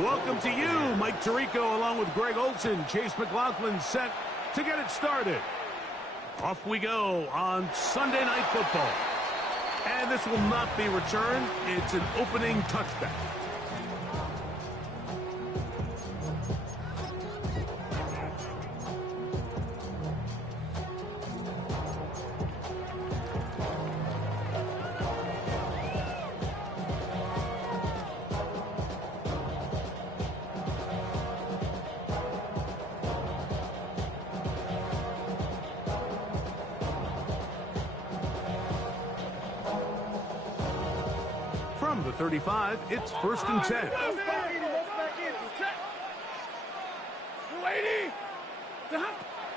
Welcome to you, Mike Tirico, along with Greg Olson. Chase McLaughlin set to get it started. Off we go on Sunday Night Football. And this will not be returned. It's an opening touchback. From the 35, it's 1st and 10.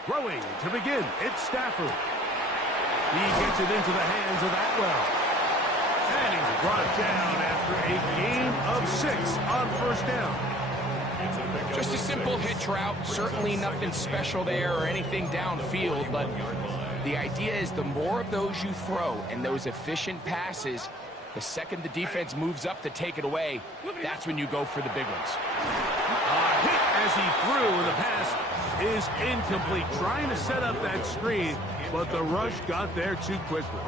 Throwing to begin, it's Stafford. He gets it into the hands of Atwell. And he's brought down after a game of 6 on 1st down. Just a simple hitch route, certainly nothing special there or anything downfield, but the idea is the more of those you throw and those efficient passes, the second the defense moves up to take it away, that's when you go for the big ones. A hit as he threw, and the pass is incomplete. Trying to set up that screen, but the rush got there too quickly.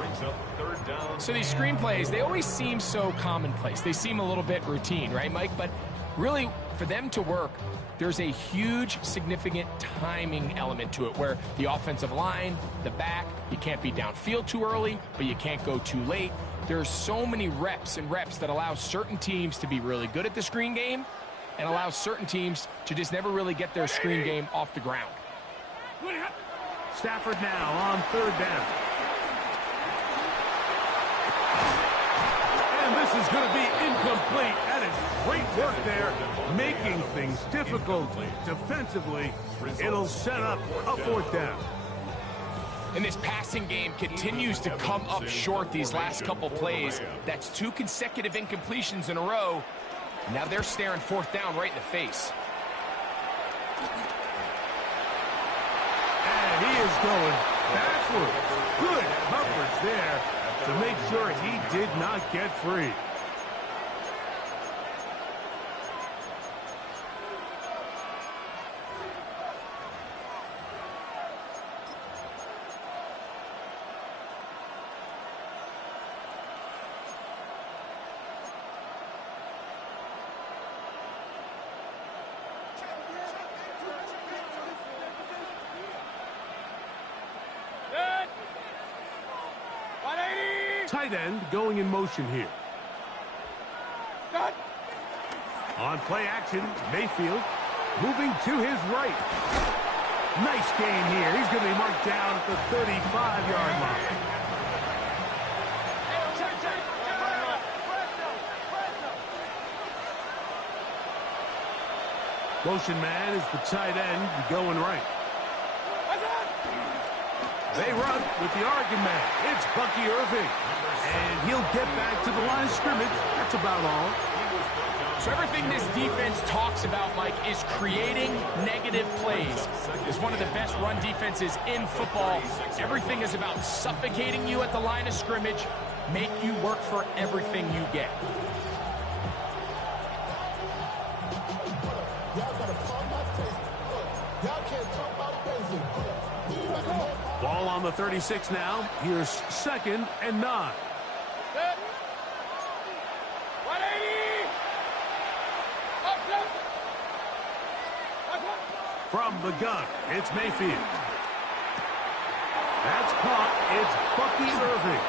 So these screen plays, they always seem so commonplace. They seem a little bit routine, right, Mike? But really, for them to work, there's a huge, significant timing element to it where the offensive line, the back, you can't be downfield too early, but you can't go too late. There's so many reps and reps that allow certain teams to be really good at the screen game and allow certain teams to just never really get their screen game off the ground. Stafford now on 3rd down. And this is going to be incomplete. That is great work there, making things difficult defensively. It'll set up a 4th down. And this passing game continues to come up short these last couple plays. That's 2 consecutive incompletions in a row. Now they're staring 4th down right in the face. And he is going backwards. Good coverage there to make sure he did not get free. Tight end going in motion here. On play action, Mayfield moving to his right. Nice game here. He's going to be marked down at the 35-yard line. Motion man is the tight end going right. They run with the Oregon man. It's Bucky Irving. And he'll get back to the line of scrimmage. That's about all. So everything this defense talks about, Mike, is creating negative plays. It's one of the best run defenses in football. Everything is about suffocating you at the line of scrimmage, make you work for everything you get. Ball on the 36 now. Here's 2nd and 9. From the gun, it's Mayfield. That's caught. It's Bucky Irving.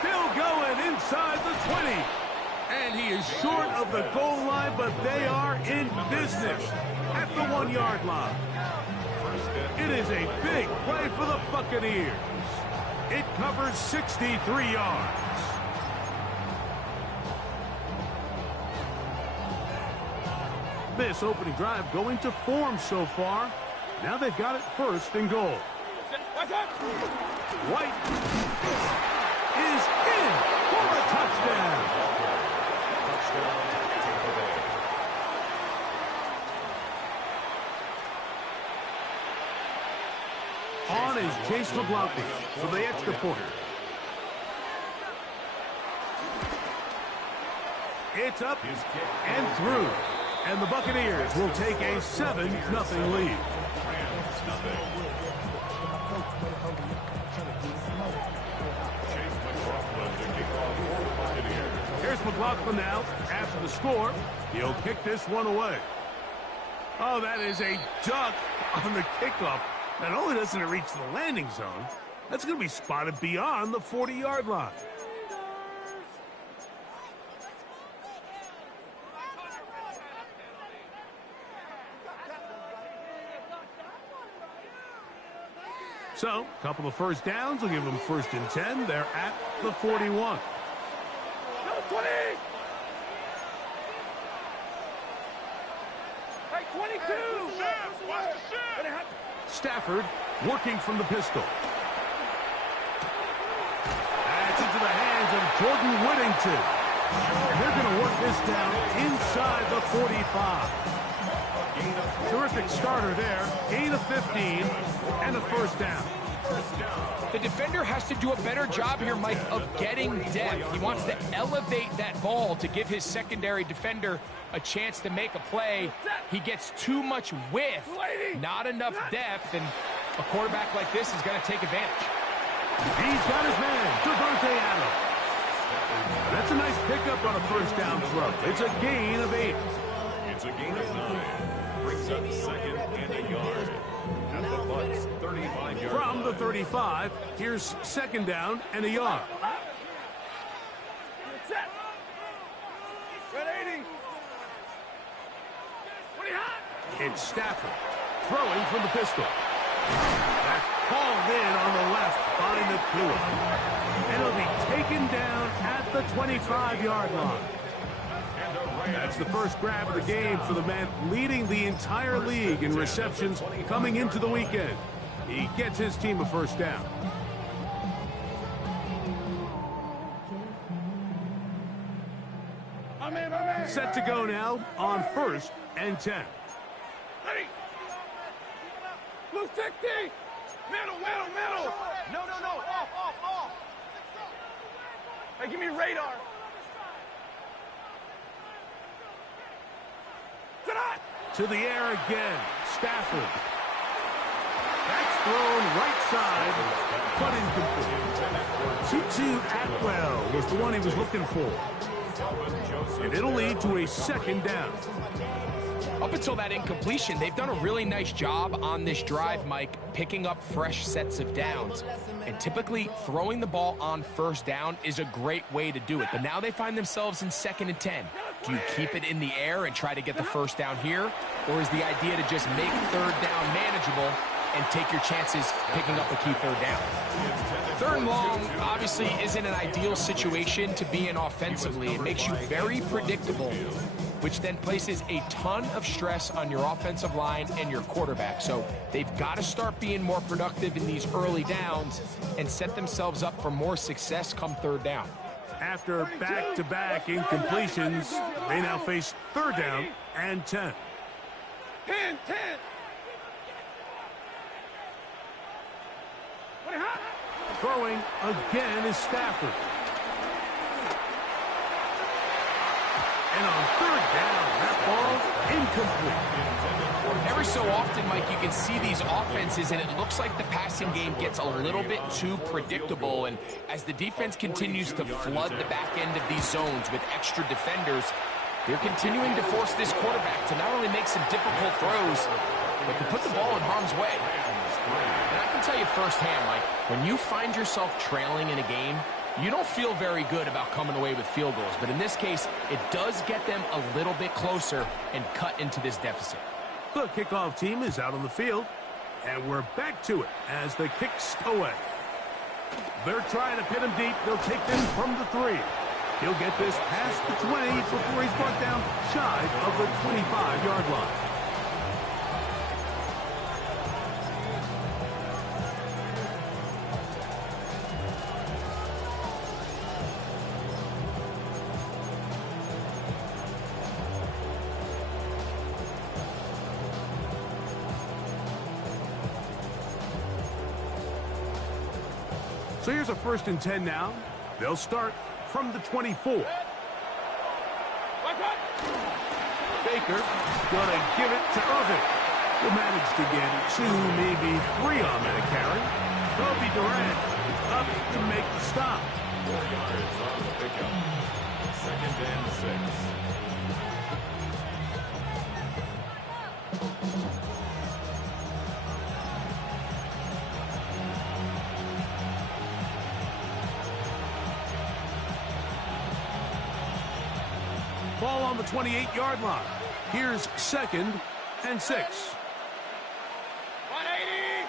Still going inside the 20. And he is short of the goal line, but they are in business at the 1-yard line. It is a big play for the Buccaneers. It covers 63 yards. This opening drive going to form so far. Now they've got it 1st and goal. White is in for a touchdown. On is Chase McLaughlin for the extra point. It's up and through. And the Buccaneers will take a 7-0 lead. Here's McLaughlin now after the score. He'll kick this one away. Oh, that is a duck on the kickoff. Not only doesn't it reach the landing zone, that's going to be spotted beyond the 40-yard line. So, a couple of first downs will give them 1st and 10. They're at the 41. 20! Hey, 22! Stafford working from the pistol. That's into the hands of Jordan Whittington. And they're going to work this down inside the 45. Terrific starter there. Gain of 15 and a 1st down. The defender has to do a better job here, Mike, of getting depth. He wants to elevate that ball to give his secondary defender a chance to make a play. He gets too much width, not enough depth, and a quarterback like this is going to take advantage. He's got his man, Devontae Adams. That's a nice pickup on a 1st down throw. It's a gain of 8. It's a gain of 9. Brings up 2nd and a yard. At the Bucs 35-yard From the 35, here's 2nd down and a yard. Set. Red 80. What do you have? It's Stafford throwing from the pistol. That's hauled in on the left by Nakua. And it'll be taken down at the 25-yard line. That's the first grab of the game for the man leading the entire league in receptions coming into the weekend. He gets his team a 1st down. Set to go now on 1st and 10. Ready. Blue 60. Middle. No. Off. Hey, give me radar. To the air again. Stafford. That's thrown right side, but incomplete. Tutu Atwell was the one he was looking for. And it'll lead to a 2nd down. Up until that incompletion, they've done a really nice job on this drive, Mike, picking up fresh sets of downs. And typically, throwing the ball on 1st down is a great way to do it. But now they find themselves in 2nd and 10. Do you keep it in the air and try to get the 1st down here? Or is the idea to just make 3rd down manageable and take your chances picking up a key 3rd down? 3rd and long obviously isn't an ideal situation to be in offensively. It makes you very predictable, which then places a ton of stress on your offensive line and your quarterback. So they've got to start being more productive in these early downs and set themselves up for more success come 3rd down. After back-to-back incompletions, they now face 3rd down and 10. 10. Throwing again is Stafford. And on 3rd down, that ball incomplete. Every so often, Mike, you can see these offenses, and it looks like the passing game gets a little bit too predictable. And as the defense continues to flood the back end of these zones with extra defenders, they're continuing to force this quarterback to not only make some difficult throws, but to put the ball in harm's way. And I can tell you firsthand, Mike, when you find yourself trailing in a game, you don't feel very good about coming away with field goals. But in this case, it does get them a little bit closer and cut into this deficit. The kickoff team is out on the field, and we're back to it as the kick's away. They're trying to pin him deep. They'll take them from the 3. He'll get this past the 20 before he's brought down shy of the 25-yard line. So here's a 1st and 10 now. They'll start from the 24. Baker gonna give it to Irving. Will manage to get 2, maybe 3 on that carry. Kobe Durant up to make the stop. 4 yards on the pickup. 2nd and 6. Ball on the 28-yard line. Here's 2nd and 6. 180.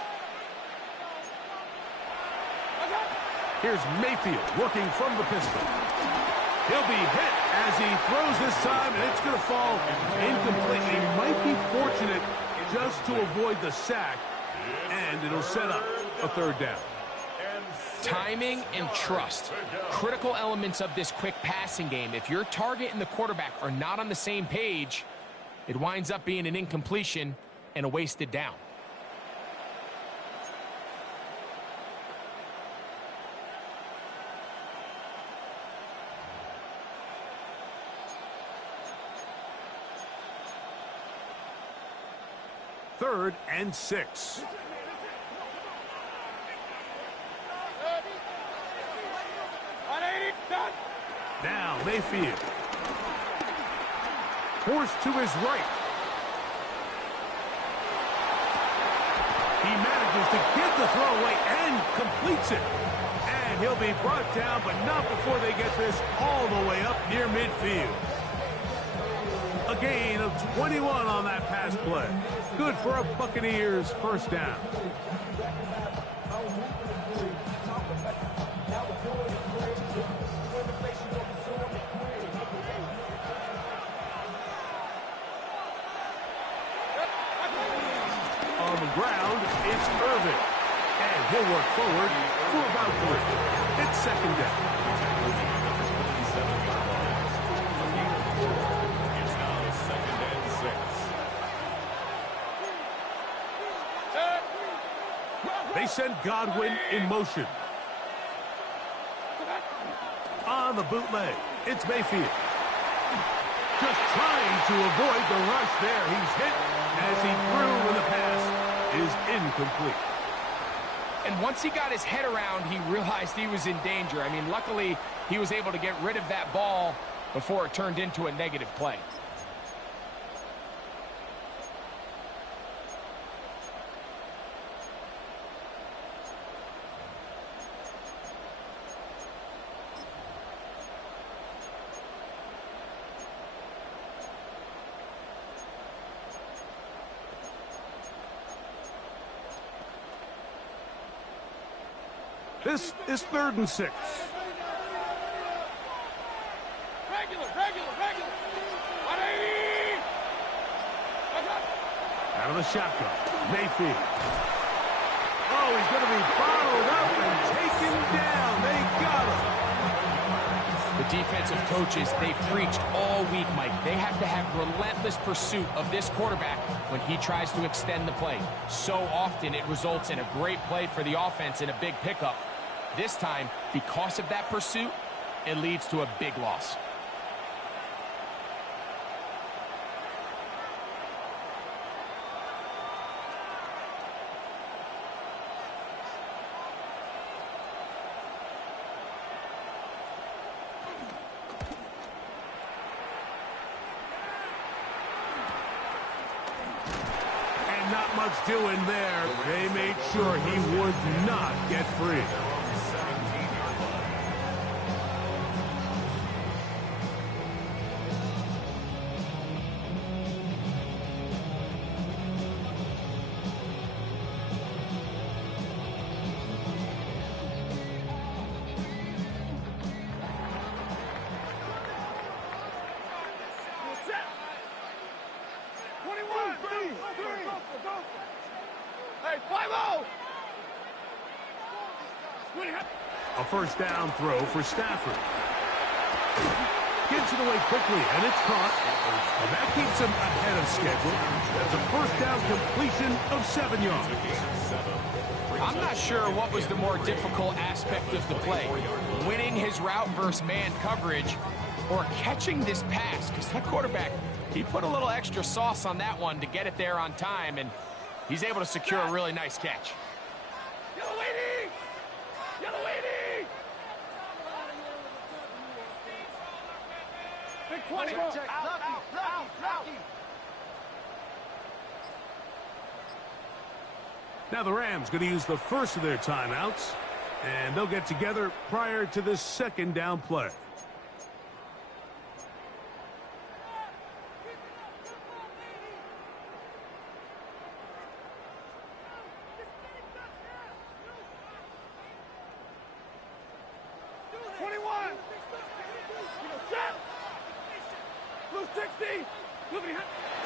Here's Mayfield working from the pistol. He'll be hit as he throws this time, and it's going to fall incomplete. He might be fortunate just to avoid the sack, and it'll set up a 3rd down. Timing and trust, critical elements of this quick passing game. If your target and the quarterback are not on the same page, it winds up being an incompletion and a wasted down. Third and 6. Now Mayfield. Forced to his right. He manages to get the throw away and completes it. And he'll be brought down, but not before they get this all the way up near midfield. A gain of 21 on that pass play. Good for a Buccaneers 1st down. On the ground, it's Irving. And he'll work forward for about 3. It's 2nd down. It's now 2nd and 6. They send Godwin in motion. On the bootleg, it's Mayfield. Just trying to avoid the rush there. He's hit as he threw when the pass is incomplete. And once he got his head around, he realized he was in danger. I mean, luckily, he was able to get rid of that ball before it turned into a negative play. This is 3rd and 6. Regular. 180. Out of the shotgun, Mayfield. Oh, he's going to be bottled up and taken down. They got him. The defensive coaches, they preached all week, Mike. They have to have relentless pursuit of this quarterback when he tries to extend the play. So often it results in a great play for the offense and a big pickup. This time, because of that pursuit, it leads to a big loss. And not much doing there. They made sure he would not get free. A 1st down throw for Stafford. Gets it away quickly, and it's caught. And that keeps him ahead of schedule. That's a 1st down completion of 7 yards. I'm not sure what was the more difficult aspect of the play. Winning his route versus man coverage, or catching this pass, because that quarterback, he put a little extra sauce on that one to get it there on time, and he's able to secure a really nice catch. Yellow lady! Yellow lady! Big 20. Out. Now the Rams going to use the first of their timeouts, and they'll get together prior to this second down play.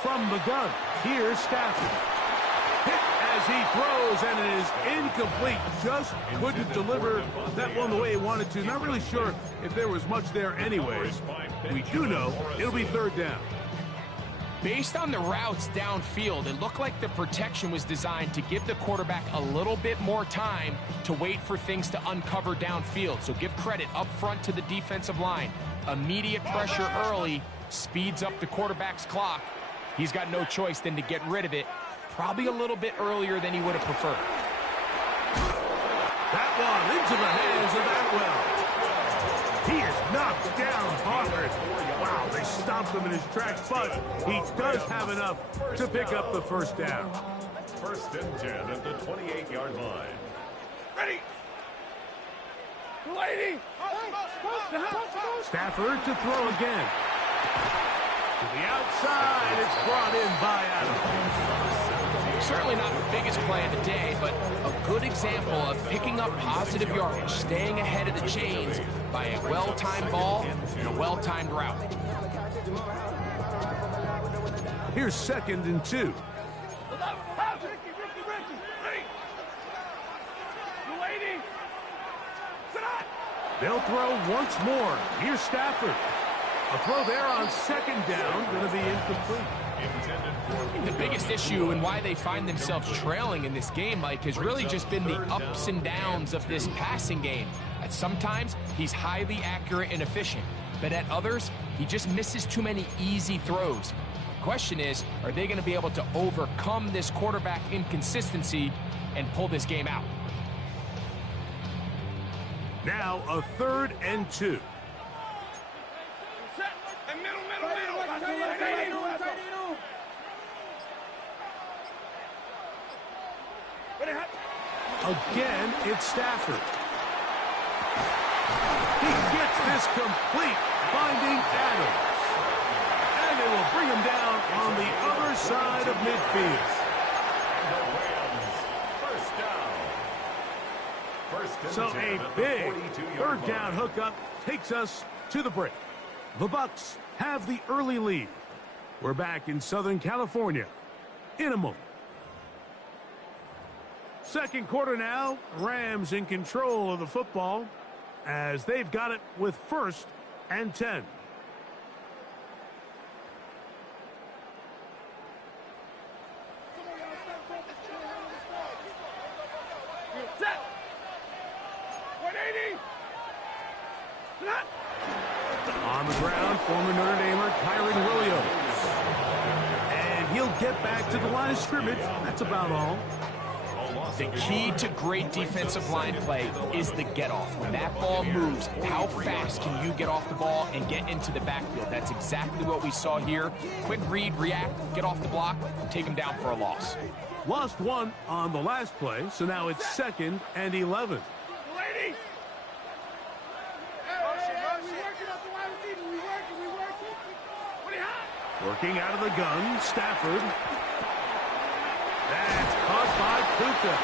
From the gun, here's Stafford. Hit as he throws, and it is incomplete. Just couldn't deliver that one the way he wanted to. Not really sure if there was much there anyways. We do know it'll be third down. Based on the routes downfield, it looked like the protection was designed to give the quarterback a little bit more time to wait for things to uncover downfield. So give credit up front to the defensive line. Immediate pressure early speeds up the quarterback's clock. He's got no choice than to get rid of it, probably a little bit earlier than he would have preferred. That one into the hands of Atwell. He is knocked down hard. Wow, they stopped him in his tracks, but he does have enough to pick up the first down. First and 10 at the 28-yard line. Ready! Lady! Stafford to throw again. To the outside, it's brought in by Adams. Certainly not the biggest play of the day, but a good example of picking up positive yardage, staying ahead of the chains by a well-timed ball and a well-timed route. Here's 2nd and 2. They'll throw once more. Here's Stafford. A throw there on 2nd down, going to be incomplete. The biggest issue and why they find themselves trailing in this game, Mike, has really just been the ups and downs of this passing game. At sometimes, he's highly accurate and efficient, but at others, he just misses too many easy throws. Question is, are they going to be able to overcome this quarterback inconsistency and pull this game out? Now a 3rd and 2. Again, it's Stafford. He gets this complete, finding Adams. And they will bring him down on the other side of midfield. So a big 3rd down hookup takes us to the break. The Bucs have the early lead. We're back in Southern California in a moment. Second quarter now, Rams in control of the football as they've got it with 1st and 10. On the ground, former Notre Damer Kyron Williams. And he'll get back to the line of scrimmage. That's about all. The key to great defensive line play is the get-off. When that ball moves, how fast can you get off the ball and get into the backfield? That's exactly what we saw here. Quick read, react, get off the block, take him down for a loss. Lost one on the last play, so now it's 2nd and 11. Lady! Working out of the gun, Stafford. That's caught by Puka.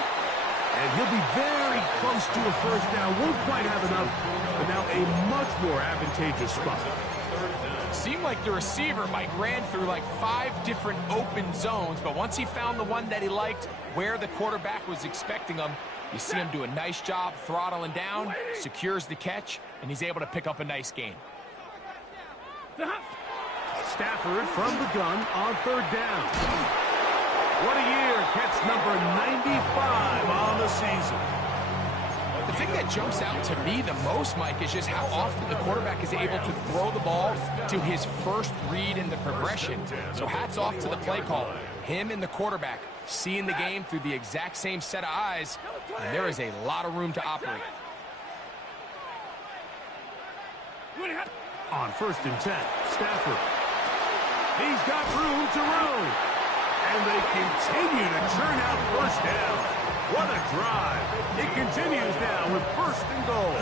And he'll be very close to a first down. Won't quite have enough, but now a much more advantageous spot. Seemed like the receiver, Mike, ran through like 5 different open zones, but once he found the one that he liked, where the quarterback was expecting him, you see him do a nice job throttling down, secures the catch, and he's able to pick up a nice gain. Stafford from the gun on 3rd down. What a year. Catch number 95 on the season. The thing that jumps out to me the most, Mike, is just how often the quarterback is able to throw the ball to his first read in the progression. So hats off to the play caller. Him and the quarterback seeing the game through the exact same set of eyes, and there is a lot of room to operate. On 1st and 10, Stafford. He's got room to roam. And they continue to churn out first down. What a drive. It continues now with 1st and goal.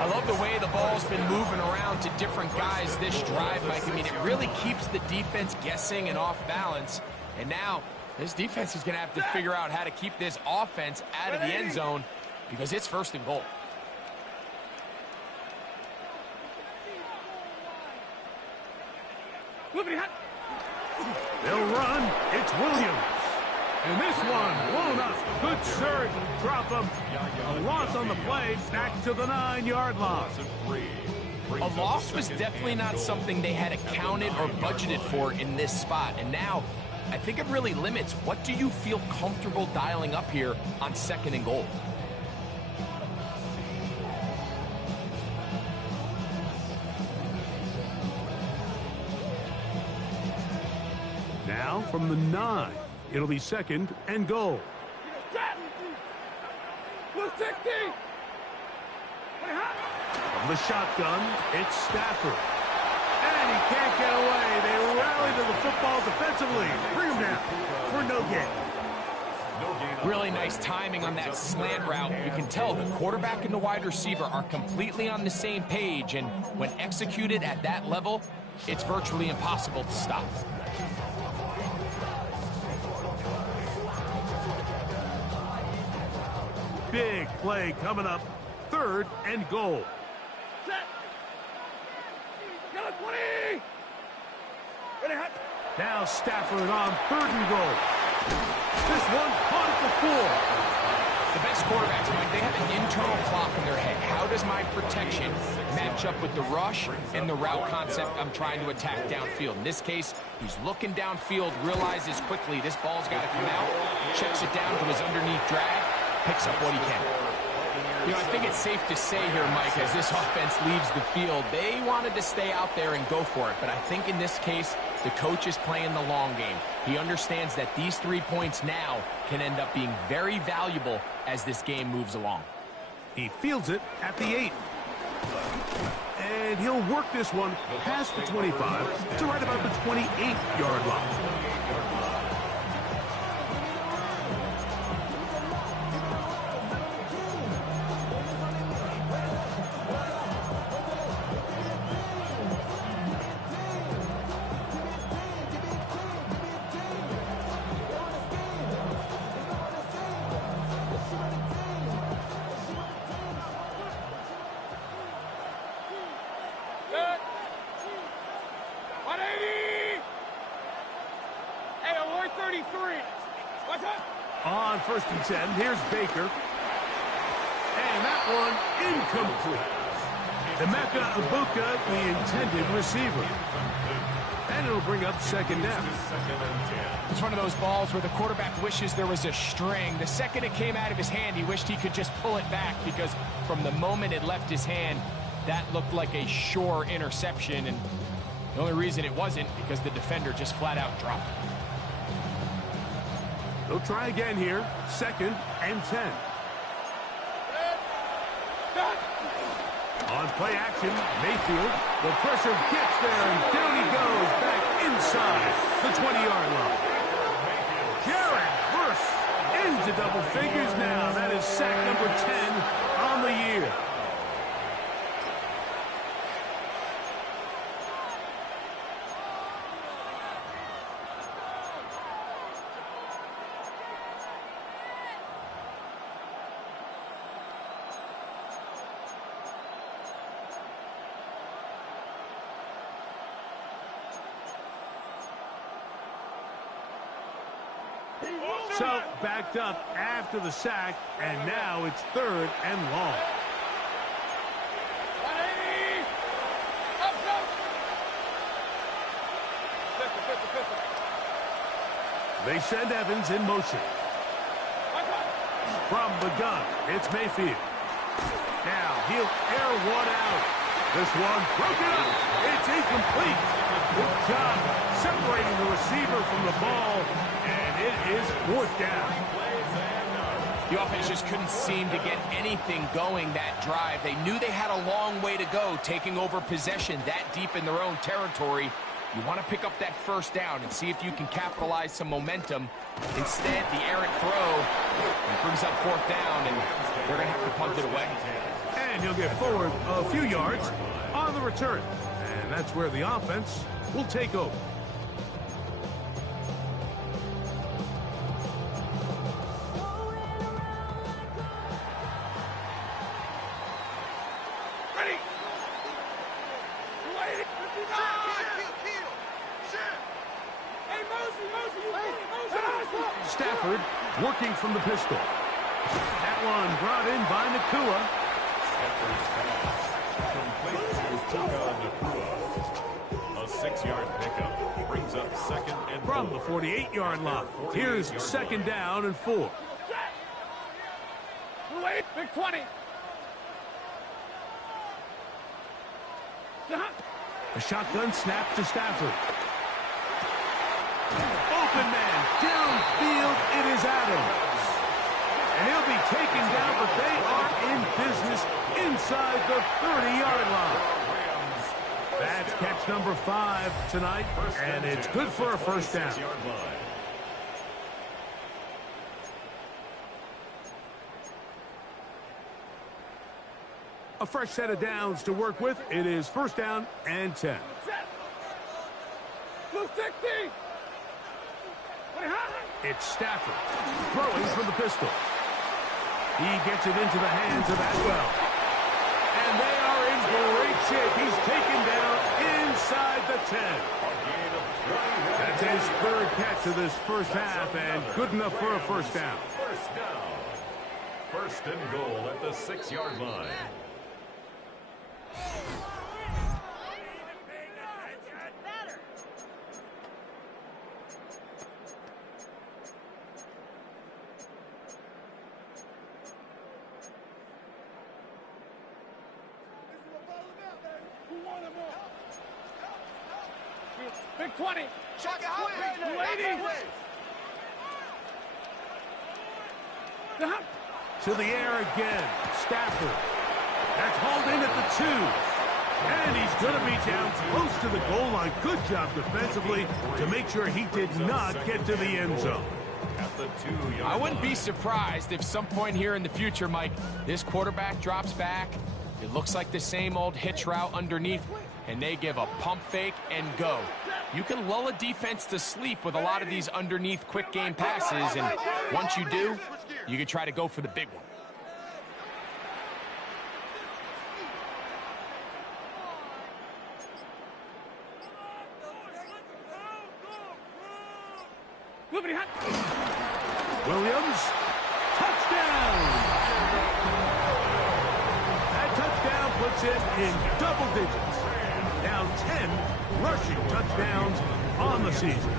I love the way the ball's been moving around to different guys this drive, Mike. I mean, it really keeps the defense guessing and off balance. And now this defense is going to have to figure out how to keep this offense out of the end zone because it's 1st and goal. They'll run. It's Williams. And this one blown up. Good surge. Drop him. A loss on the play. Back to the 9-yard line. A loss was definitely not something they had accounted or budgeted for in this spot. And now, I think it really limits what do you feel comfortable dialing up here on 2nd and goal. Now from the 9, it'll be 2nd and goal. From the shotgun, it's Stafford. And he can't get away. They rally to the football defensively. Bring him down for no gain. Really nice timing on that slant route. You can tell the quarterback and the wide receiver are completely on the same page, and when executed at that level, it's virtually impossible to stop. Big play coming up. 3rd and goal. Now Stafford on 3rd and goal. This one caught at the 4. The best quarterbacks, Mike, they have an internal clock in their head. How does my protection match up with the rush and the route concept I'm trying to attack downfield? In this case, he's looking downfield, realizes quickly this ball's got to come out, checks it down to his underneath drag, picks up what he can. You know, I think it's safe to say here, Mike, as this offense leaves the field, they wanted to stay out there and go for it. But I think in this case, the coach is playing the long game. He understands that these 3 points now can end up being very valuable as this game moves along. He fields it at the 8. And he'll work this one past the 25 to right about the 28-yard line. On 1st and 10, here's Baker. And that one incomplete. Emeka Ibuka, the intended receiver. And it'll bring up 2nd down. It's one of those balls where the quarterback wishes there was a string. The second it came out of his hand, he wished he could just pull it back because from the moment it left his hand, that looked like a sure interception. And the only reason it wasn't because the defender just flat out dropped it. They'll try again here. 2nd and 10. On play action, Mayfield. The pressure gets there, and down he goes back inside the 20-yard line. Jared Verse into double figures now. That is sack number 10 on the year. So, backed up after the sack, and now it's 3rd and long. They send Evans in motion. From the gun, it's Mayfield. Now he'll air one out. This one broken up. It's incomplete. Good job separating the receiver from the ball, and it is 4th down. The offense just couldn't seem to get anything going that drive. They knew they had a long way to go, taking over possession that deep in their own territory. You want to pick up that 1st down and see if you can capitalize some momentum. Instead, the errant throw brings up 4th down, and they're going to have to punt it away. And he'll get forward a few yards on the return. And that's where the offense will take over. Ready. Waiting. Hey, Mosey. Stafford working from the pistol. That one brought in by Nakua. Complete to Nakua. A 6-yard pickup brings up 2nd and 4. From the 48-yard line. Here's 2nd down and 4. Wait. Big 20. A shotgun snap to Stafford. Open man, downfield, it is Adams. And he'll be taken down, but they are in business inside the 30-yard line. That's catch number 5 tonight, and it's good for a 1st down. A fresh set of downs to work with. It is 1st down and 10. Blue 60. It's Stafford throwing from the pistol. He gets it into the hands of Atwell. And they are in great shape. He's taken down inside the 10. That's his 3rd catch of this 1st half, and good enough for a 1st down. 1st down. 1st and goal at the 6-yard line. Big 20. Check it out. Lady. To the air again. Stafford. That's hauled in at the 2. And he's going to be down close to the goal line. Good job defensively to make sure he did not get to the end zone. At the 2-yard I wouldn't be surprised if some point here in the future, Mike, this quarterback drops back. It looks like the same old hitch route underneath, and they give a pump fake and go. You can lull a defense to sleep with a lot of these underneath quick game passes, and once you do, you can try to go for the big one. Williams, touchdown! That touchdown puts it in double digits. Now 10 rushing touchdowns on the season.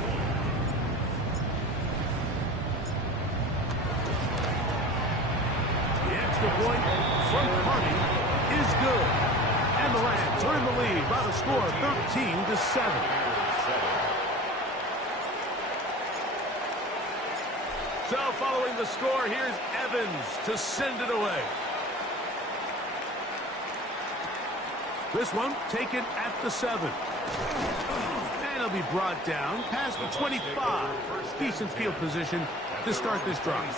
The extra point from Carney is good. And the Rams are in the lead by the score of 13-7. So following the score, here's Evans to send it away. This one taken at the 7. And he'll be brought down past the 25. Decent field position to start this drive.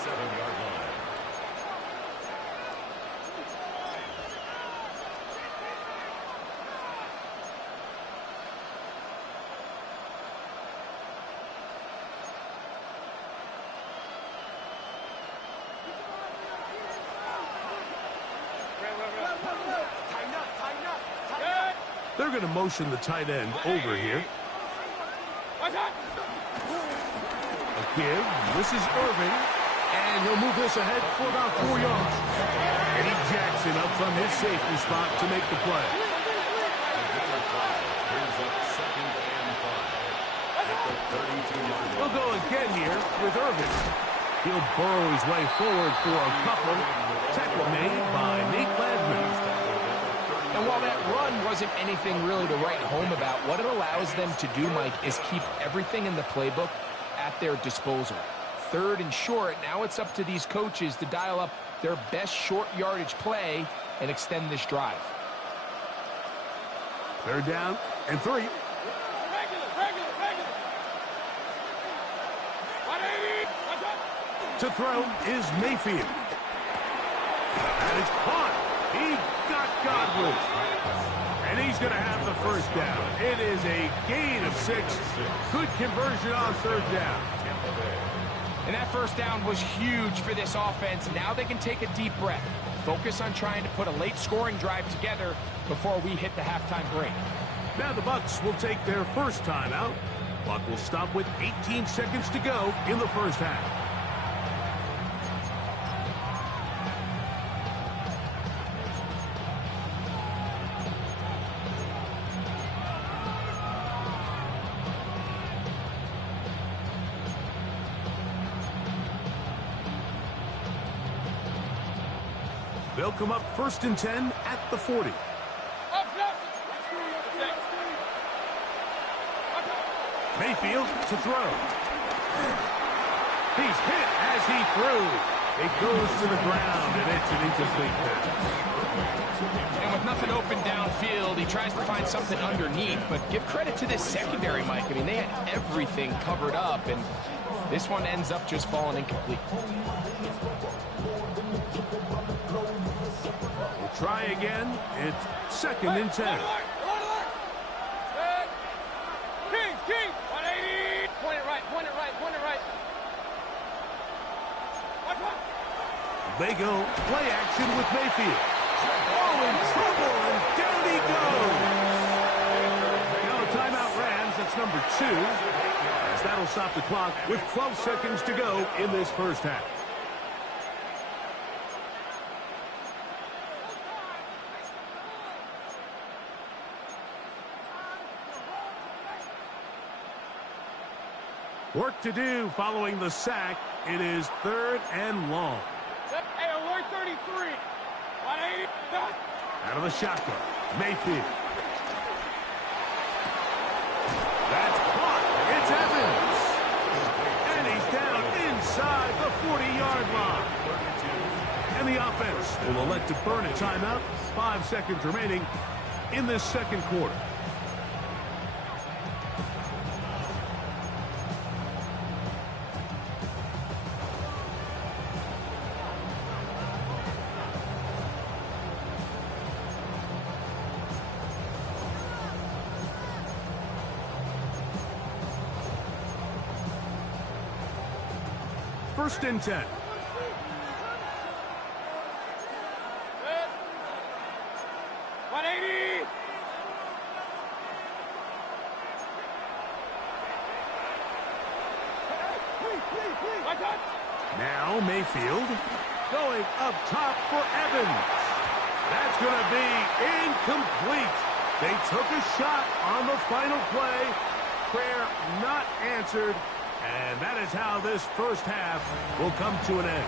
They're going to motion the tight end over here. A give. This is Irving. And he'll move this ahead for about 4 yards. Eddie Jackson up from his safety spot to make the play. We'll go again here with Irving. He'll burrow his way forward for a couple. Tackle made by Nate Ladman. And while that run wasn't anything really to write home about, what it allows them to do, Mike, is keep everything in the playbook at their disposal. 3rd and short, now it's up to these coaches to dial up their best short yardage play and extend this drive. 3rd down and 3. To throw is Mayfield. That is caught. He got Godwin. And he's going to have the first down. It is a gain of 6. Good conversion on 3rd down. And that first down was huge for this offense. Now they can take a deep breath. Focus on trying to put a late scoring drive together before we hit the halftime break. Now the Bucs will take their first timeout. Clock will stop with 18 seconds to go in the first half. They'll come up 1st and 10 at the 40. Mayfield to throw. He's hit as he threw. It goes to the ground, and it's an incomplete pass. And with nothing open downfield, he tries to find something underneath. But give credit to this secondary, Mike. I mean, they had everything covered up, and this one ends up just falling incomplete. We'll try again. It's 2nd and 10. King, 180. Point it right. They go play action with Mayfield. Oh, in trouble, and down he goes. Now a timeout Rams. That's number 2. As that'll stop the clock with 12 seconds to go in this first half. Work to do following the sack. It is 3rd and long. Hey, alert 33. 180. Out of the shotgun. Mayfield. That's caught. It's Evans. And he's down inside the 40-yard line. And the offense will elect to burn a timeout. 5 seconds remaining in this second quarter. First and 10. 180. Now Mayfield going up top for Evans. That's going to be incomplete. They took a shot on the final play. Prayer not answered. And that is how this first half will come to an end.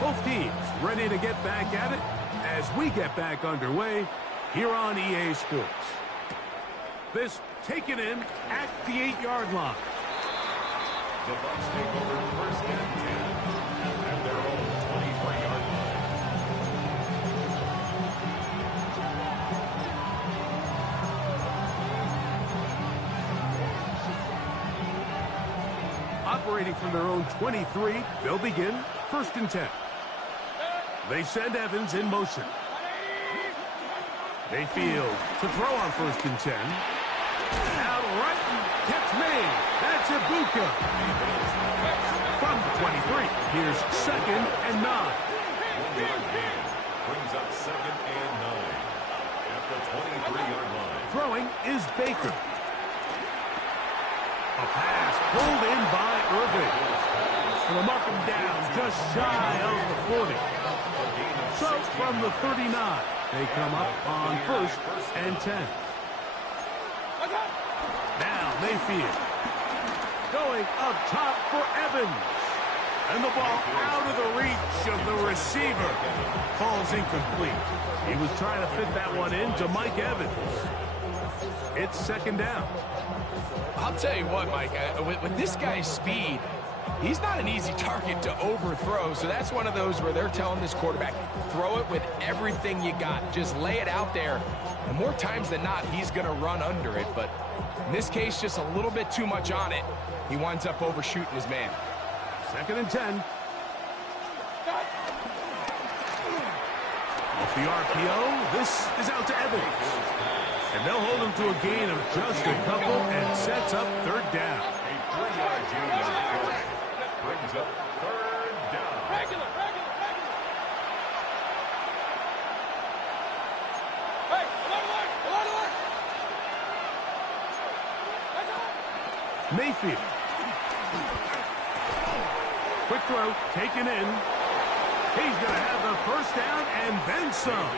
Both teams ready to get back at it as we get back underway here on EA Sports. This taken in at the 8-yard line. The Bucs take over 1st and 10 at their own 23-yard line. Operating from their own 23, they'll begin 1st and 10. They send Evans in motion. Mayfield to throw on 1st and 10. Out right, catch made. That's Ibuka. From the 23, here's 2nd and 9. 1-yard gain brings up 2nd and 9 at the 23-yard line. Throwing is Baker. A pass pulled in by Irving. And they'll mark him down just shy of the 40. So from the 39, They come up on 1st and 10. Now Mayfield going up top for Evans. And the ball out of the reach of the receiver. Falls incomplete. He was trying to fit that one into Mike Evans. It's 2nd down. I'll tell you what, Mike, with this guy's speed, he's not an easy target to overthrow. So that's one of those where they're telling this quarterback, throw it with everything you got. Just lay it out there. And more times than not, he's going to run under it. But in this case, just a little bit too much on it. He winds up overshooting his man. 2nd and 10. Off the RPO, this is out to Evans. And they'll hold him to a gain of just a couple and sets up 3rd down. A 3-yard gain brings up 3rd down. Regular. Hey, alert. Mayfield. Quick throw, taken in. He's going to have the 1st down and then some.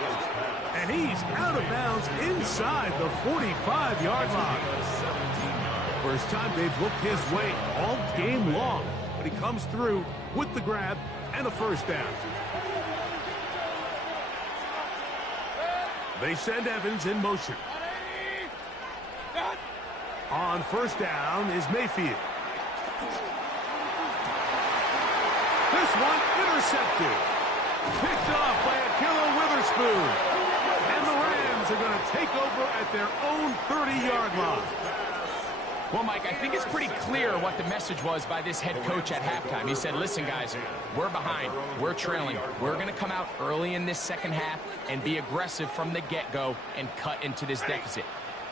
And he's out of bounds inside the 45-yard line. First time they've looked his way all game long. But he comes through with the grab and a 1st down. They send Evans in motion. On 1st down is Mayfield. This one intercepted. Picked off by Akilla Witherspoon. And the Rams are going to take over at their own 30-yard line. Well, Mike, I think it's pretty clear what the message was by this head coach at halftime. He said, listen, guys, we're behind. We're trailing. We're going to come out early in this second half and be aggressive from the get-go and cut into this deficit.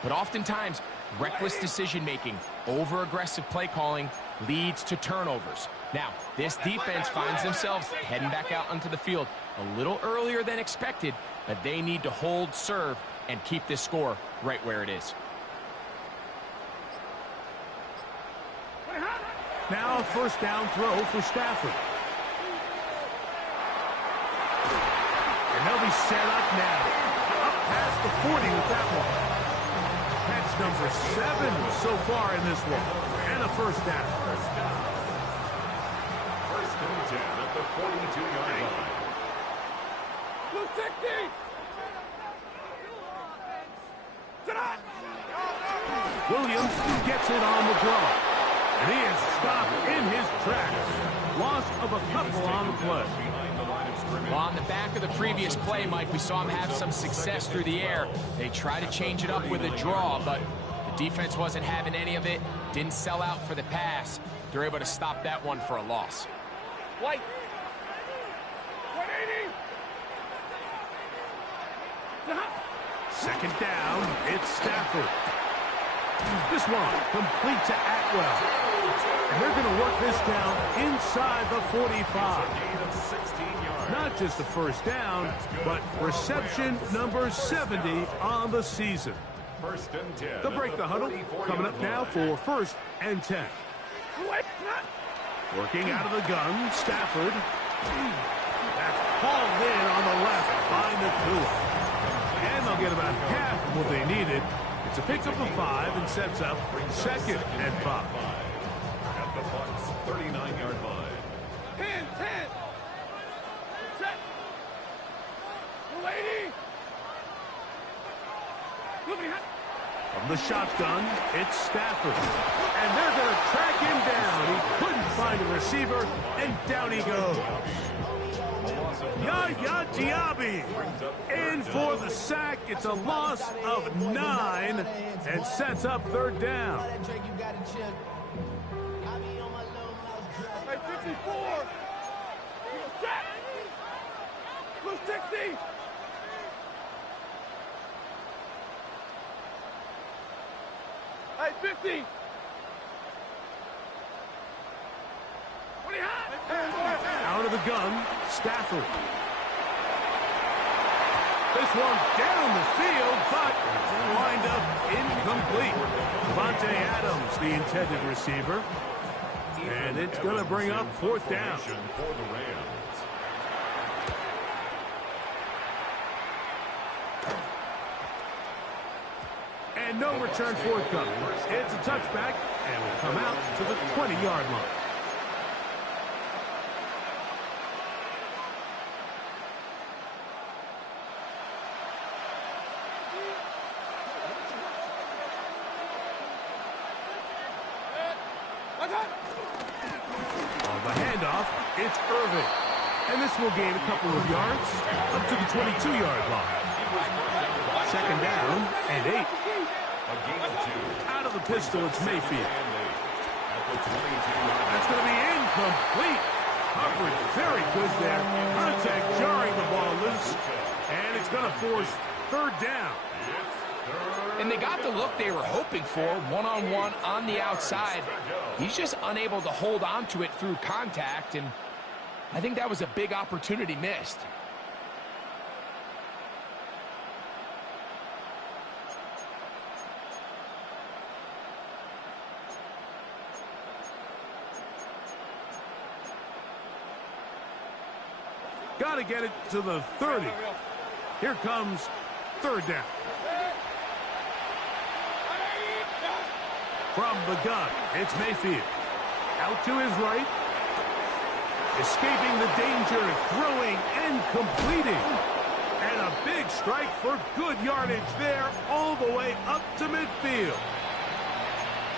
But oftentimes, reckless decision-making, over-aggressive play calling leads to turnovers. Now, this defense finds themselves heading back out onto the field a little earlier than expected, but they need to hold serve and keep this score right where it is. Now a 1st down throw for Stafford. And they'll be set up now. Up past the 40 with that one. Catch number 7 so far in this one. And a 1st down. 1st and 10 at the 42-yard line. Blue 60. Williams gets it on the draw. And he is stopped in his tracks. Loss of a couple on the play. Well, on the back of the previous play, Mike, we saw him have some success through the air. They tried to change it up with a draw, but the defense wasn't having any of it. Didn't sell out for the pass. They're able to stop that one for a loss. White. 180. 2nd down, it's Stafford. This one complete to Atwell. And they're going to work this down inside the 45. Not just the 1st down, but reception number 70 on the season. 1st and 10. They'll break the huddle. Coming up now for 1st and 10. Working out of the gun, Stafford. That's hauled in on the left by Nakua. And they'll get about half of what they needed. It's a pickup of 5 and sets up 2nd and 5. At the Bucs 39-yard line. 10. Set. 280. From the shotgun, it's Stafford. And they're going to track him down. He couldn't find a receiver, and down he goes. Yaya Diaby in for the sack. It's a loss of 9 and sets up 3rd down. 54. Set. Blue 60. Hey, 50. What do you have? Out of the gun, Stafford. This one down the field, but lined up incomplete. Devontae Adams, the intended receiver. And it's going to bring up 4th down. For the Rams. And no return forthcoming. It's a touchback, and will come out to the 20-yard line. On the handoff, it's Irving. And this will gain a couple of yards up to the 22-yard line. Second down and 8. Out of the pistol, it's Mayfield. That's going to be incomplete. Coverage very good there. Contact jarring the ball loose. And it's going to force third down. And they got the look they were hoping for, one-on-one on the outside. He's just unable to hold on to it through contact, and I think that was a big opportunity missed. Got to get it to the 30. Here comes third down. From the gun, it's Mayfield. Out to his right. Escaping the danger, throwing and completing. And a big strike for good yardage there all the way up to midfield.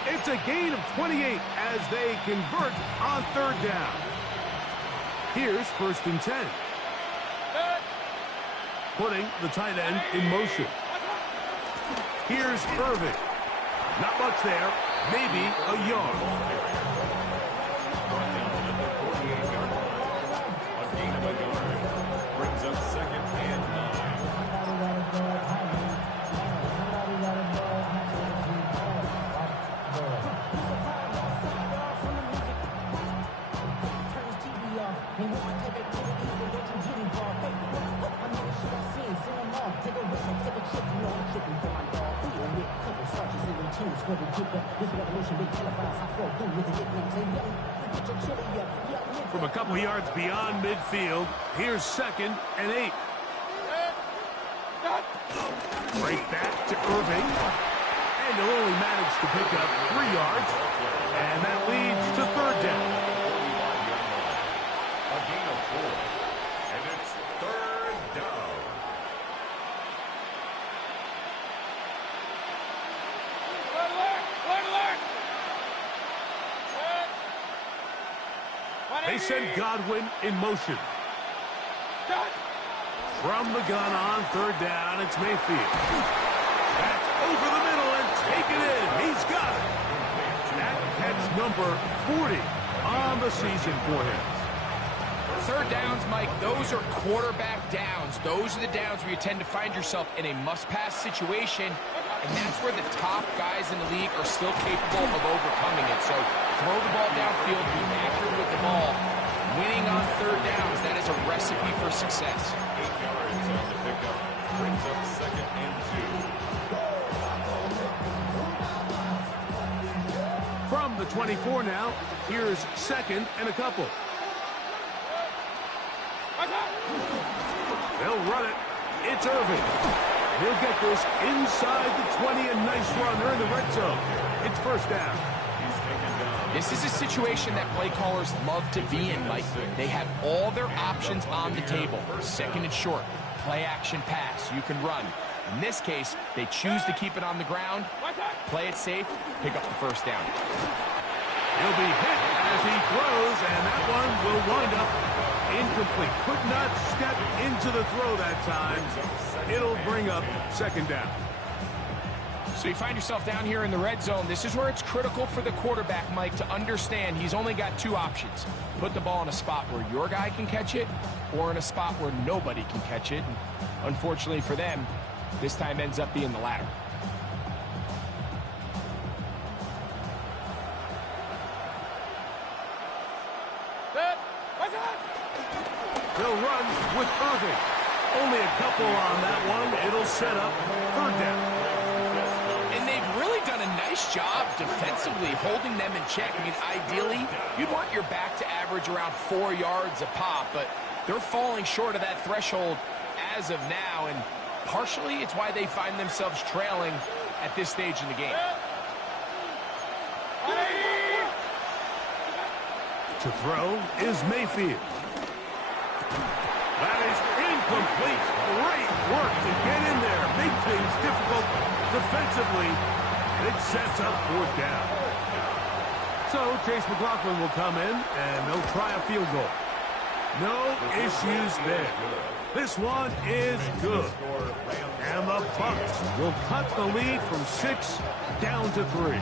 It's a gain of 28 as they convert on third down. Here's first and 10. Putting the tight end in motion. Here's Irving. Not much there. Maybe a yard. A gain of a yard brings up second and 9. From a couple yards beyond midfield, here's second and 8. Right back to Irving. And he'll only manage to pick up 3 yards. And that leads to third down. A gain of 4. And it's third down. They send Godwin in motion. From the gun on third down, it's Mayfield. That's over the middle and taken in. He's got it. That catch number 40 on the season for him. Third downs, Mike, those are quarterback downs. Those are the downs where you tend to find yourself in a must-pass situation, and that's where the top guys in the league are still capable of overcoming it. So throw the ball downfield, be accurate with the ball. Winning on third downs, that is a recipe for success. 8 yards on the pickup. Brings up second and 2. From the 24 now, here's second and a couple. They'll run it. It's Irving. He'll get this inside the 20, a nice run. They're in the red zone. It's first down. This is a situation that play callers love to be in, Mike. They have all their options on the table. Second and short, play action pass. You can run. In this case, they choose to keep it on the ground, play it safe, pick up the first down. He'll be hit as he throws, and that one will wind up incomplete. Could not step into the throw that time. It'll bring up second down. So you find yourself down here in the red zone. This is where it's critical for the quarterback, Mike, to understand he's only got 2 options. Put the ball in a spot where your guy can catch it, or in a spot where nobody can catch it. And unfortunately for them, this time ends up being the latter. They'll run with Irving. Only a couple on that one. It'll set up third down. And they've really done a nice job defensively holding them in check. I mean, ideally, you'd want your back to average around 4 yards a pop, but they're falling short of that threshold as of now, and partially it's why they find themselves trailing at this stage in the game. To throw is Mayfield. That is incomplete. Great work to get in there. Make things difficult defensively. It sets up 4th down. So Chase McLaughlin will come in, and they'll try a field goal. No issues there. This one is good. And the Bucs will cut the lead from 6 down to 3.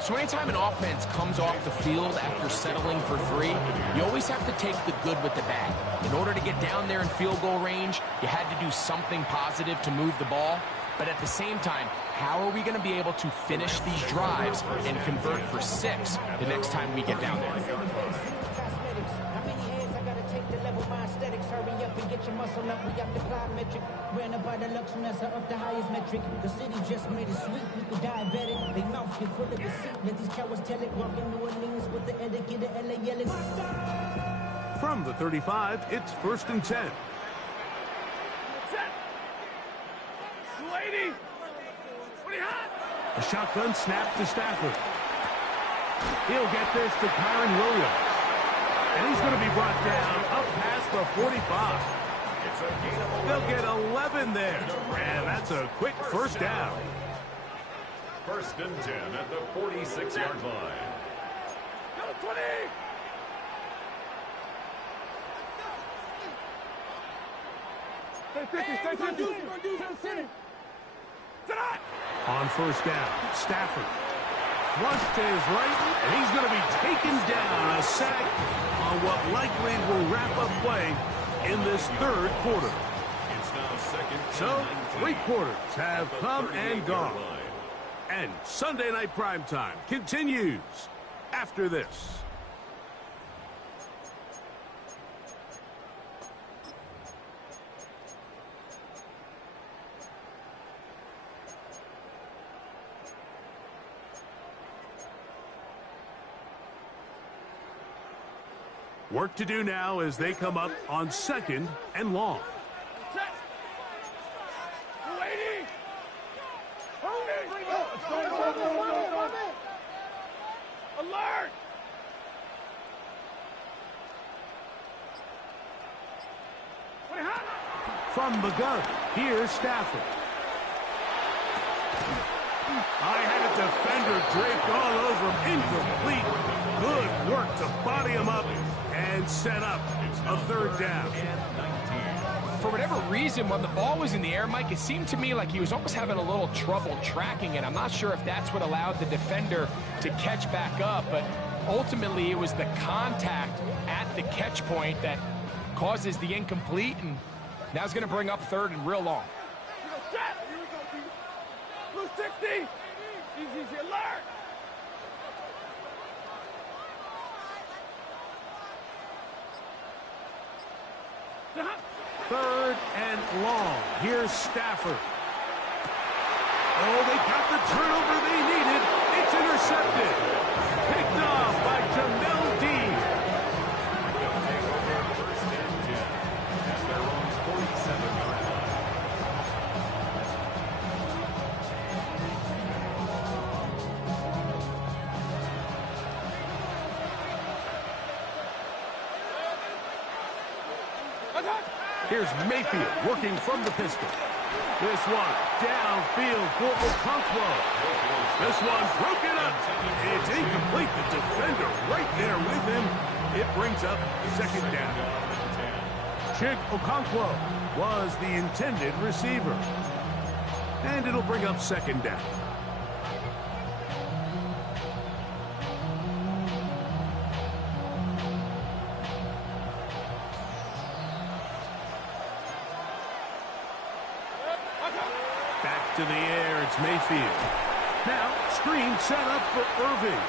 So anytime an offense comes off the field after settling for 3, you always have to take the good with the bad. In order to get down there in field goal range, you had to do something positive to move the ball. But at the same time, how are we going to be able to finish these drives and convert for 6 the next time we get down there? The city just made it sweet. We could diabetic. They mouth get full of deceit. Let these cowards tell it. Walk in New Orleans with the etiquette of LA yelling. From the 35, it's 1st and 10. A shotgun snap to Stafford. He'll get this to Kyron Williams. And he's going to be brought down up past the 45. They'll get 11 there. And that's a quick 1st down. 1st and 10 at the 46-yard line. Go 20! Stay 50. On 1st down, Stafford flush to his right, and he's going to be taken down. A sack on what likely will wrap up play in this 3rd quarter. It's now 2nd. So, 3 quarters have come and gone. And Sunday Night Primetime continues after this. Work to do now as they come up on 2nd and long. Alert! From the gun, here's Stafford. I had a defender draped all over him. Incomplete. Good work to body him up and set up a 3rd down. For whatever reason, when the ball was in the air, Mike, it seemed to me like he was almost having a little trouble tracking it. I'm not sure if that's what allowed the defender to catch back up, but ultimately it was the contact at the catch point that causes the incomplete, and now it's going to bring up 3rd and real long. Blue 60! Easy, alert! Third and long. Here's Stafford. Oh, they got the turnover they needed. It's intercepted. Picked off by Jamel Dean. They'll take over 1st and 10 at their own 47-yard line. Here's Mayfield working from the pistol. This one downfield for Okonkwo. This one broken up. It's incomplete. The defender right there with him. It brings up 2nd down. Chig Okonkwo was the intended receiver. And it'll bring up 2nd down. Back to the air, it's Mayfield. Now, screen set up for Irving.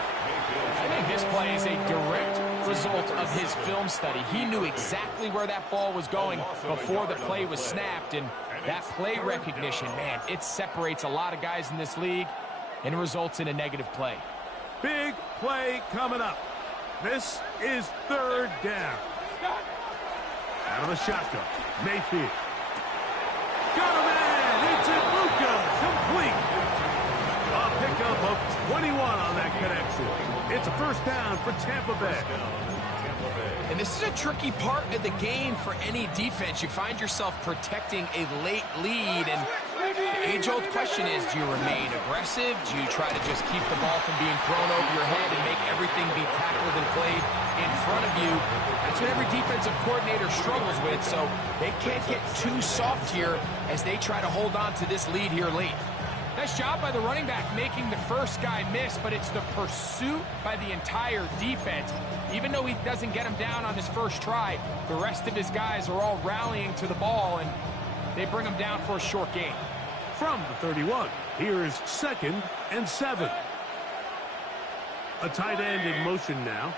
I think this play is a direct result of his film study. He knew exactly where that ball was going before the play was snapped, and that play recognition, man, it separates a lot of guys in this league and results in a negative play. Big play coming up. This is 3rd down. Out of the shotgun, Mayfield. Got a man! It's Ibuka, complete. 21 on that connection. It's a first down for Tampa Bay. And this is a tricky part of the game for any defense. You find yourself protecting a late lead, and the age-old question is, do you remain aggressive? Do you try to just keep the ball from being thrown over your head and make everything be tackled and played in front of you? That's what every defensive coordinator struggles with, so they can't get too soft here as they try to hold on to this lead here late. Nice job by the running back making the first guy miss, but it's the pursuit by the entire defense. Even though he doesn't get him down on his first try, the rest of his guys are all rallying to the ball, and they bring him down for a short gain. From the 31, here is 2nd and 7. A tight end in motion now.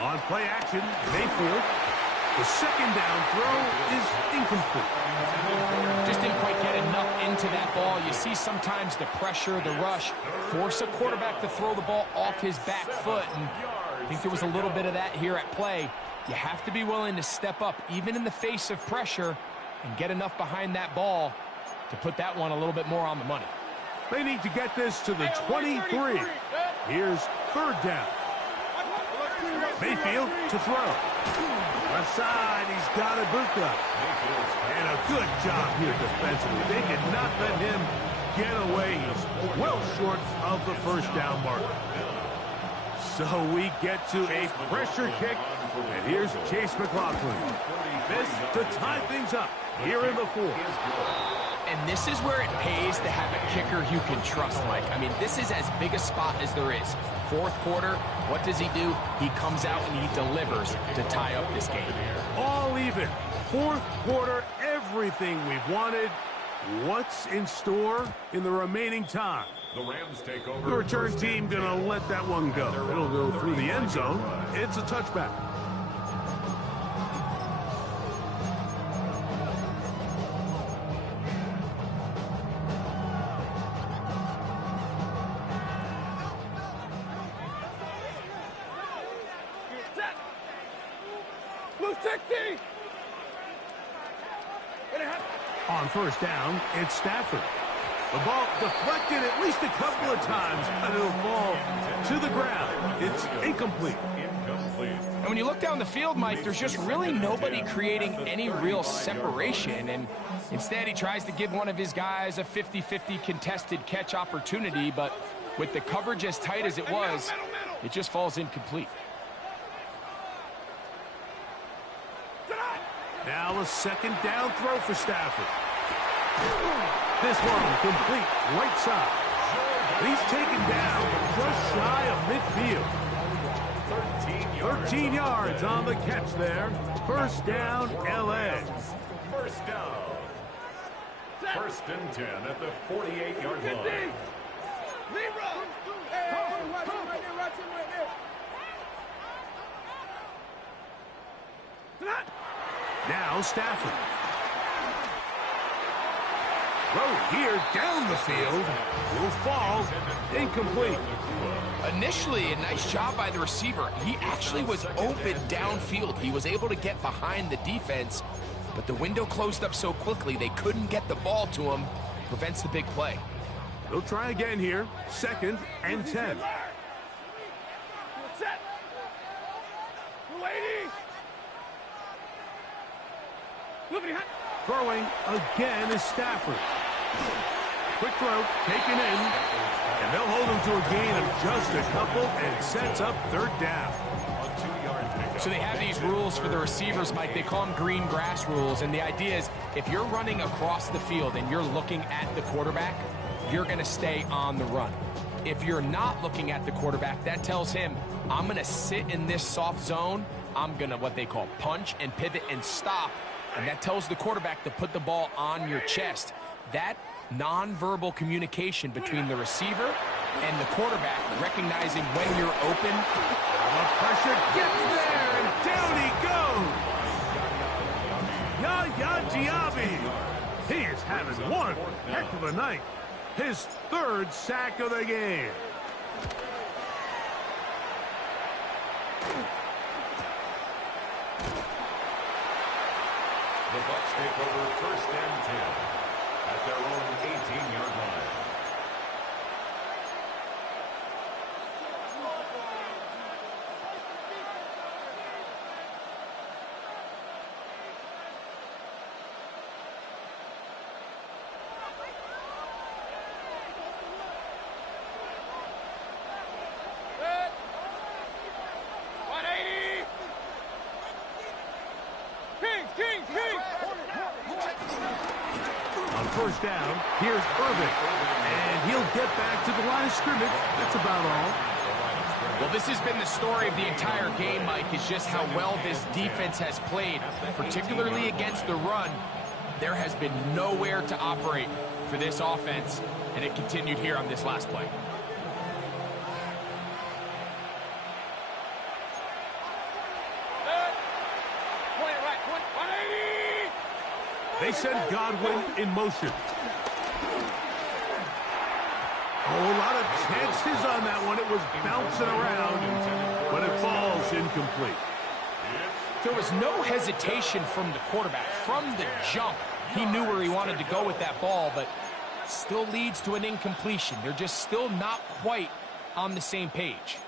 On play action, Mayfield. The second down throw is incomplete. Just didn't quite get enough into that ball. You see sometimes the pressure, the rush, force a quarterback to throw the ball off his back foot. And I think there was a little bit of that here at play. You have to be willing to step up, even in the face of pressure, and get enough behind that ball to put that one a little bit more on the money. They need to get this to the 23. Here's 3rd down. Mayfield to throw. Left side, he's got Ibuka. And a good job here defensively. They did not let him get away. He's well short of the first down marker. So we get to a pressure kick. And here's Chase McLaughlin. This to tie things up here in the 4th. And this is where it pays to have a kicker you can trust, Mike. I mean, this is as big a spot as there is. 4th quarter, what does he do? He comes out and he delivers to tie up this game. All even. 4th quarter, everything we've wanted. What's in store in the remaining time? The Rams take over. The return team going to let that one go. It'll go through the end zone. It's a touchback. On first down, it's Stafford. The ball deflected at least a couple of times, and it'll fall to the ground. It's incomplete. And when you look down the field, Mike, there's just really nobody creating any real separation. And instead, he tries to give one of his guys a 50-50 contested catch opportunity. But with the coverage as tight as it was, it just falls incomplete. Now a 2nd down throw for Stafford. This one complete right side. He's taken down just shy of midfield. 13 yards on the catch there. First down, L.A. First down. 1st and 10 at the 48-yard line. Now Stafford. Throw here down the field. Will fall. Incomplete. Initially, a nice job by the receiver. He actually was open downfield. He was able to get behind the defense, but the window closed up so quickly they couldn't get the ball to him. Prevents the big play. They'll try again here. 2nd and 10. Throwing again is Stafford. Quick throw, taken in, and they'll hold him to a gain of just a couple and sets up 3rd down. So they have these rules for the receivers, Mike. They call them green grass rules, and the idea is if you're running across the field and you're looking at the quarterback, you're going to stay on the run. If you're not looking at the quarterback, that tells him, I'm going to sit in this soft zone. I'm going to what they call punch and pivot and stop. And that tells the quarterback to put the ball on your chest. That nonverbal communication between the receiver and the quarterback, recognizing when you're open. The pressure gets there, and down he goes. Yaya Diaby. He is having one heck of a night. His 3rd sack of the game. The Bucs take over 1st and 10 at their own 18-yard line. On first down, here's Irving. And he'll get back to the line of scrimmage. That's about all. Well, this has been the story of the entire game, Mike, is just how well this defense has played, particularly against the run. There has been nowhere to operate for this offense, and it continued here on this last play. They send Godwin in motion. Oh, a lot of chances on that one. It was bouncing around, but it falls incomplete. There was no hesitation from the quarterback. From the jump, he knew where he wanted to go with that ball, but still leads to an incompletion. They're just still not quite on the same page.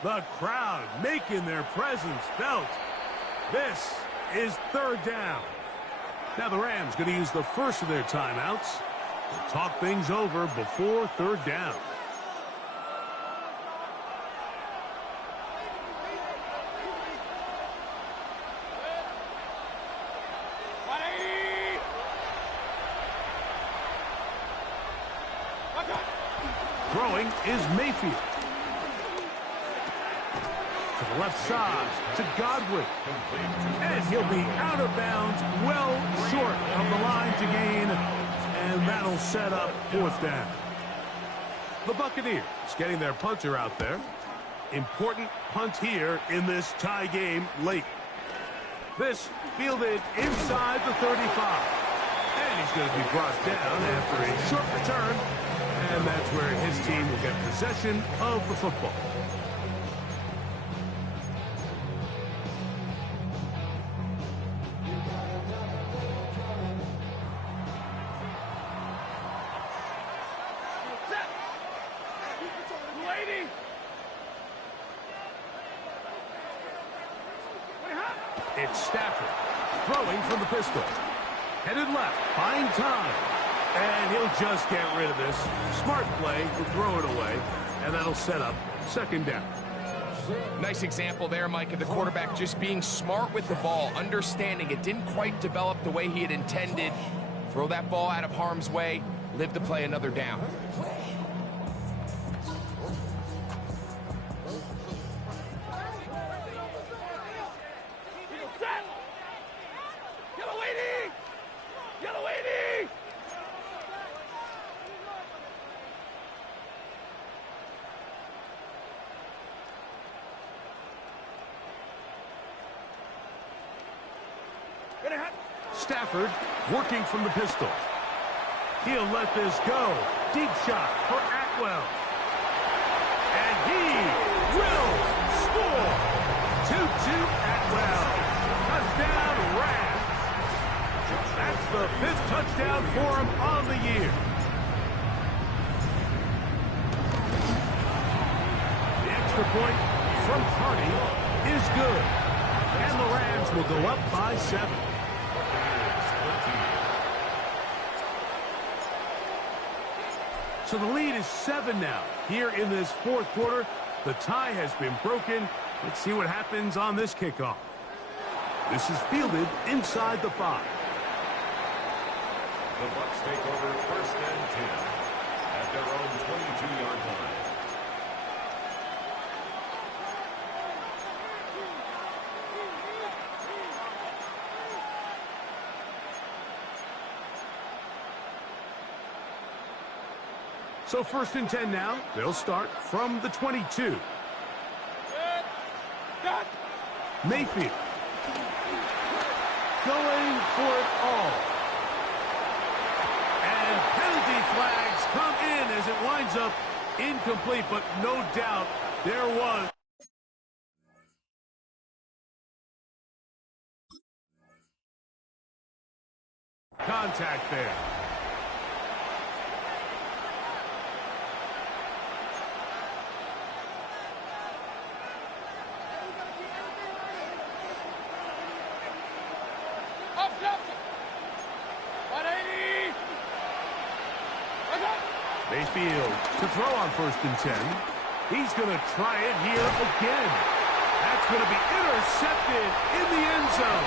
The crowd making their presence felt. This is third down. Now the Rams going to use the first of their timeouts to talk things over before third down. Throwing is Mayfield. To the left side, to Godwin. And he'll be out of bounds, well short of the line to gain. And that'll set up fourth down. The Buccaneers getting their punter out there. Important punt here in this tie game late. This fielded inside the 35. And he's going to be brought down after a short return. And that's where his team will get possession of the football. It's Stafford throwing from the pistol. Headed left, buying time. And he'll just get rid of this. Smart play to throw it away. And that'll set up second down. Nice example there, Mike, of the quarterback just being smart with the ball, understanding it didn't quite develop the way he had intended. Throw that ball out of harm's way, live to play another down. Stafford working from the pistol. He'll let this go. Deep shot for Atwell. And he will score. 2-2 Atwell. Touchdown Rams. That's the 5th touchdown for him on the year. The extra point from Carney is good. And the Rams will go up by 7. So the lead is 7 now. Here in this fourth quarter, the tie has been broken. Let's see what happens on this kickoff. This is fielded inside the 5. The Bucs take over first and 10 at their own 22-yard line. So first and 10 now. They'll start from the 22. Mayfield going for it all. And penalty flags come in as it winds up incomplete, but no doubt there was contact there. Mayfield to throw on 1st and 10. He's going to try it here again. That's going to be intercepted in the end zone.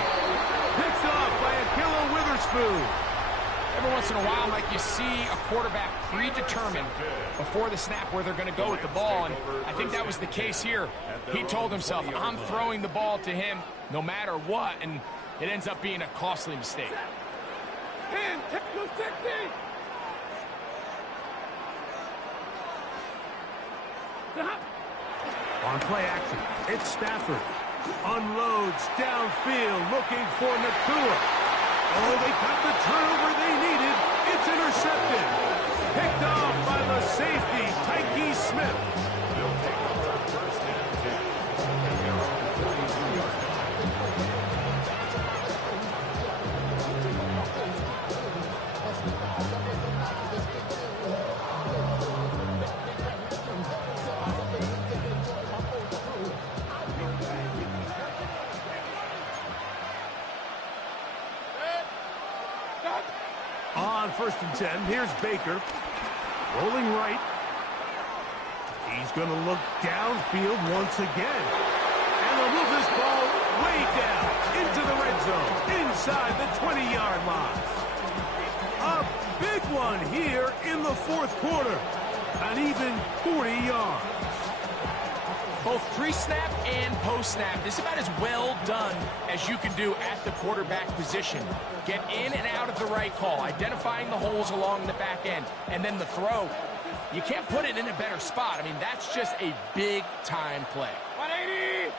Picked off by Ahkello Witherspoon. Every once in a while, Mike, you see a quarterback predetermined before the snap where they're going to go with the ball, and I think that was the case here. He told himself, I'm throwing the ball to him no matter what, and it ends up being a costly mistake. On play action, it's Stafford. Unloads downfield, looking for Nakua. Oh, they got the turnover they needed. It's intercepted. Picked off by the safety, Tyke Smith. They'll take over 1st and 10. And they're on the 42-yard line. On 1st and 10, here's Baker. Rolling right. He's going to look downfield once again. And they'll move this ball way down into the red zone, inside the 20-yard line. A big one here in the 4th quarter. An even 40 yards. Both pre-snap and post-snap, this is about as well done as you can do at the quarterback position. Get in and out of the right call, identifying the holes along the back end, and then the throw. You can't put it in a better spot. I mean, that's just a big-time play. 180!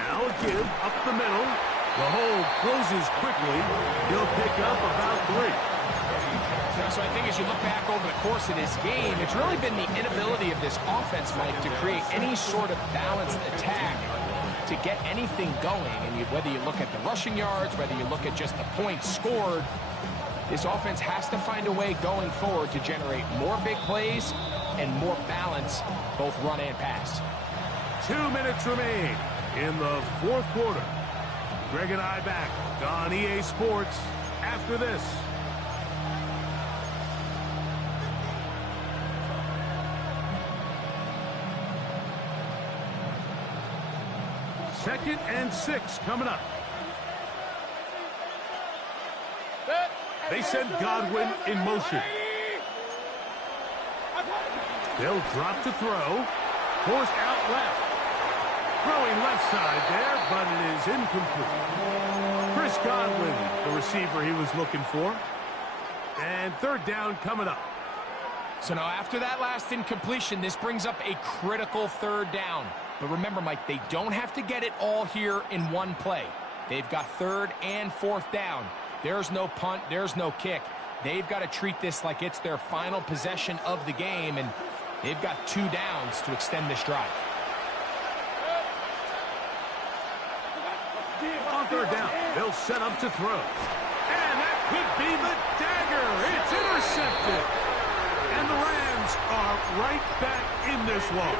Now a give up the middle. The hole closes quickly. He'll pick up about 3. So I think as you look back over the course of this game, it's really been the inability of this offense, Mike, to create any sort of balanced attack to get anything going. And whether you look at the rushing yards, whether you look at just the points scored, this offense has to find a way going forward to generate more big plays and more balance, both run and pass. 2 minutes remain in the 4th quarter. Greg and I back on EA Sports after this. 2nd and 6 coming up. They send Godwin in motion. They'll drop to throw. Forced out left. Throwing left side there, but it is incomplete. Chris Godwin, the receiver he was looking for. And 3rd down coming up. So now after that last incompletion, this brings up a critical 3rd down. But remember, Mike, they don't have to get it all here in one play. They've got 3rd and 4th down. There's no punt. There's no kick. They've got to treat this like it's their final possession of the game, and they've got 2 downs to extend this drive. On 3rd down, they'll set up to throw. And that could be the dagger. It's intercepted. And the Rams are right back in this one.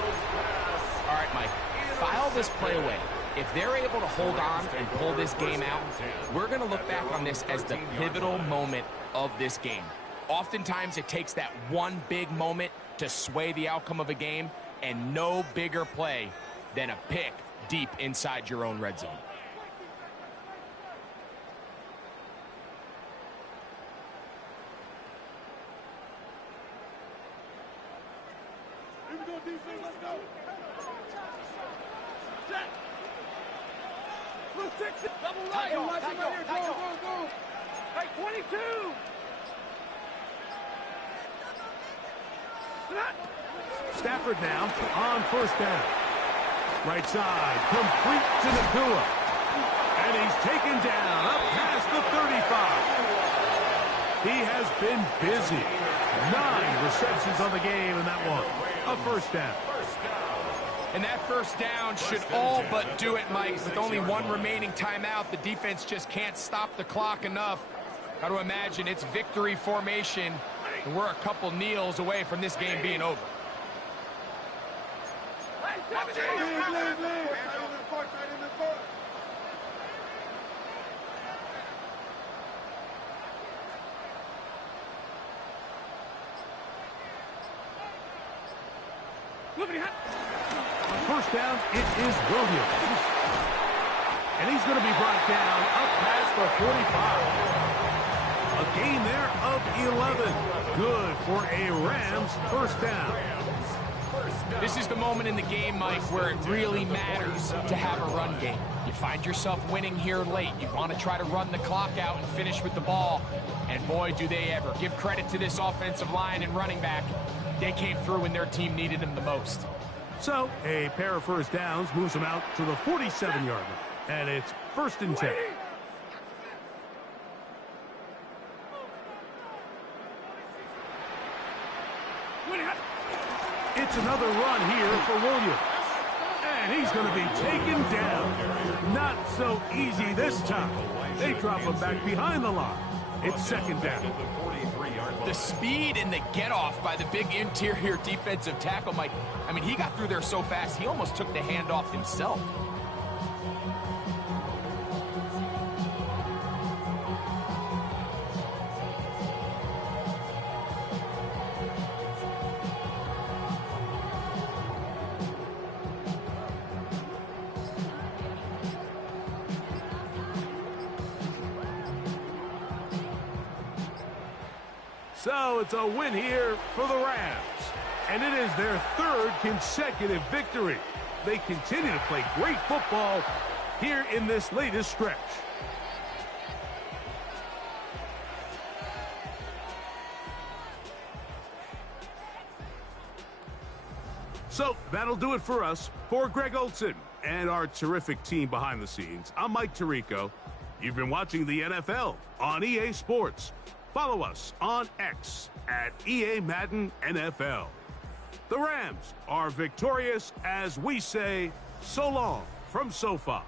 All right, Mike, file this play away. If they're able to hold on and pull this game out, we're going to look back on this as the pivotal moment of this game. Oftentimes, it takes that one big moment to sway the outcome of a game, and no bigger play than a pick deep inside your own red zone. Let's go. Set. Blue 6, double right. Watch him right here. Go. Hey, 22. Stafford now on 1st down. Right side, complete to Nakua. And he's taken down up past the 35. He has been busy. 9 receptions on the game in that one. A 1st down. And that first down should all but do it, Mike. With only one remaining timeout, the defense just can't stop the clock enough. Got to imagine it's victory formation, and we're a couple kneels away from this game being over. First down, it is Williams. And he's going to be brought down up past the 45. A gain there of 11. Good for a Rams first down. This is the moment in the game, Mike, where it really matters to have a run game. You find yourself winning here late. You want to try to run the clock out and finish with the ball. And boy, do they ever. Give credit to this offensive line and running back. They came through when their team needed them the most. So, a pair of first downs moves them out to the 47-yard line. And it's 1st and 10. It's another run here for Williams. And he's going to be taken down. Not so easy this time. They drop him back behind the line. It's 2nd down. The speed and the get-off by the big interior defensive tackle, Mike. I mean, he got through there so fast, he almost took the handoff himself. So it's a win here for the Rams. And it is their 3rd consecutive victory. They continue to play great football here in this latest stretch. So that'll do it for us. For Greg Olson and our terrific team behind the scenes, I'm Mike Tirico. You've been watching the NFL on EA Sports. Follow us on X at EA Madden NFL. The Rams are victorious as we say so long from SoFi.